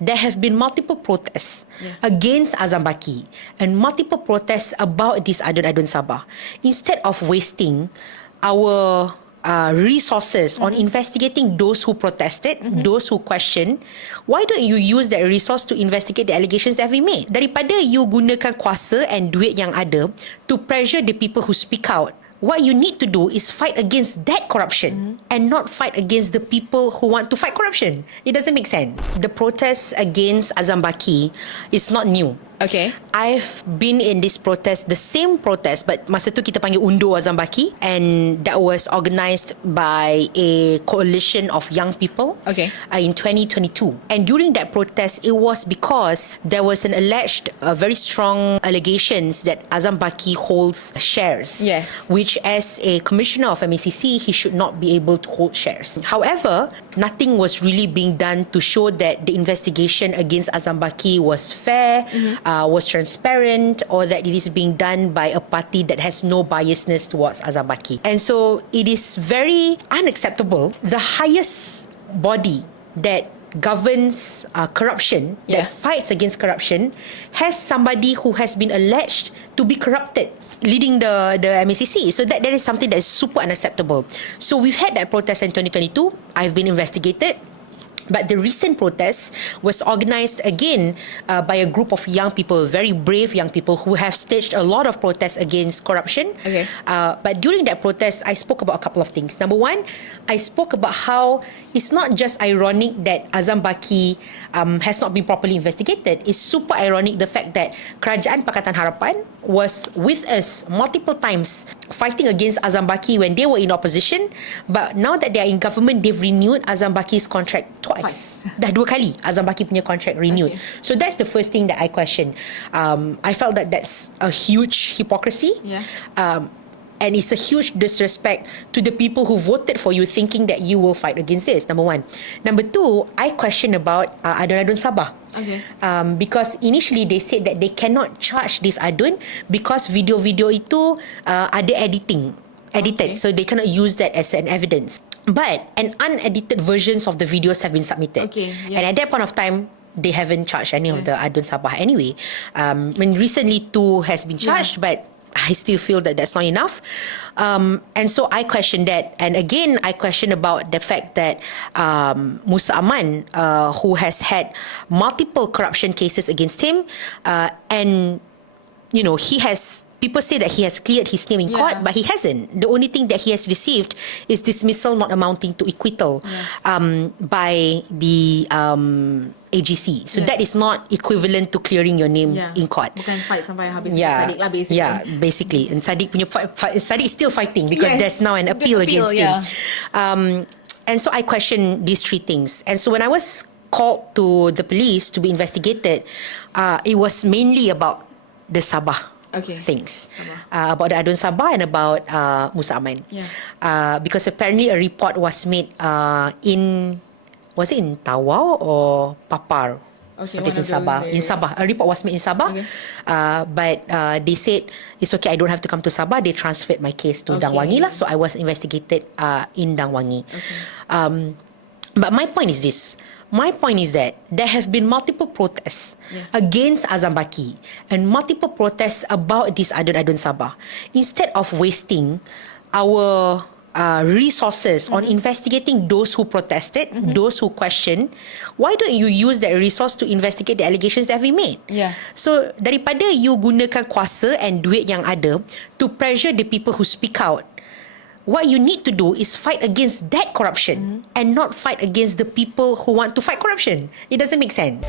There have been multiple protests against Azam Baki and multiple protests about this adun-adun Sabah. Instead of wasting our resources on investigating those who protested, those who questioned, why don't you use that resource to investigate the allegations that we made? Daripada you gunakan kuasa and duit yang ada to pressure the people who speak out, what you need to do is fight against that corruption and not fight against the people who want to fight corruption. It doesn't make sense. The protests against Azam Baki is not new. Okay. I've been in this protest, the same protest, but masa tu kita panggil Undur Azam Baki, and that was organised by a coalition of young people in 2022. And during that protest, it was because there was an alleged, very strong allegations that Azam Baki holds shares. Yes. Which as a commissioner of MACC, he should not be able to hold shares. However, nothing was really being done to show that the investigation against Azam Baki was fair, was transparent, or that it is being done by a party that has no biasness towards Azam Baki. And so it is very unacceptable. The highest body that governs corruption, that fights against corruption, has somebody who has been alleged to be corrupted leading the MACC. So that is something that is super unacceptable. So we've had that protest in 2022. I've been investigated. But the recent protest was organised again by a group of young people, very brave young people who have staged a lot of protests against corruption. But during that protest, I spoke about a couple of things. Number one, I spoke about how it's not just ironic that Azam Baki has not been properly investigated. It's super ironic the fact that Kerajaan Pakatan Harapan was with us multiple times fighting against Azam Baki when they were in opposition. But now that they are in government, they've renewed Azam Baki's contract twice. Dah 2 kali Azam Baki punya contract renewed. So that's the first thing that I question. I felt that that's a huge hypocrisy. And it's a huge disrespect to the people who voted for you, thinking that you will fight against this. Number one. Number two, I question about adun-adun Sabah. Because initially they said that they cannot charge this adun because video-video itu ada edited, so they cannot use that as an evidence. But an unedited versions of the videos have been submitted. And at that point of time, they haven't charged any of the adun Sabah anyway. Recently 2 has been charged, but I still feel that that's not enough. And so I question that. And again, I question about the fact that Musa Aman, who has had multiple corruption cases against him, and, you know, people say that he has cleared his name in court, but he hasn't. The only thing that he has received is dismissal not amounting to acquittal by the AGC. So that is not equivalent to clearing your name in court. Bukan fight sampai habis Sadiq lah, basically. Basically. And Sadiq punya Sadiq is still fighting because there's now an appeal against him. And so I question these 3 things. And so when I was called to the police to be investigated, it was mainly about the Sabah things. About the adun Sabah and about Musa Aman. Because apparently a report was made was it in Tawau or Papar? In Sabah. In Sabah. A report was made in Sabah. But they said, it's okay, I don't have to come to Sabah. They transferred my case to Dang Wangi lah. So I was investigated in Dang Wangi. But my point is this. My point is that there have been multiple protests against Azam Baki and multiple protests about this adun-adun Sabah. Instead of wasting our resources on investigating those who protested, those who questioned, why don't you use that resource to investigate the allegations that we made? So daripada you gunakan kuasa and duit yang ada to pressure the people who speak out, what you need to do is fight against that corruption and not fight against the people who want to fight corruption. It doesn't make sense.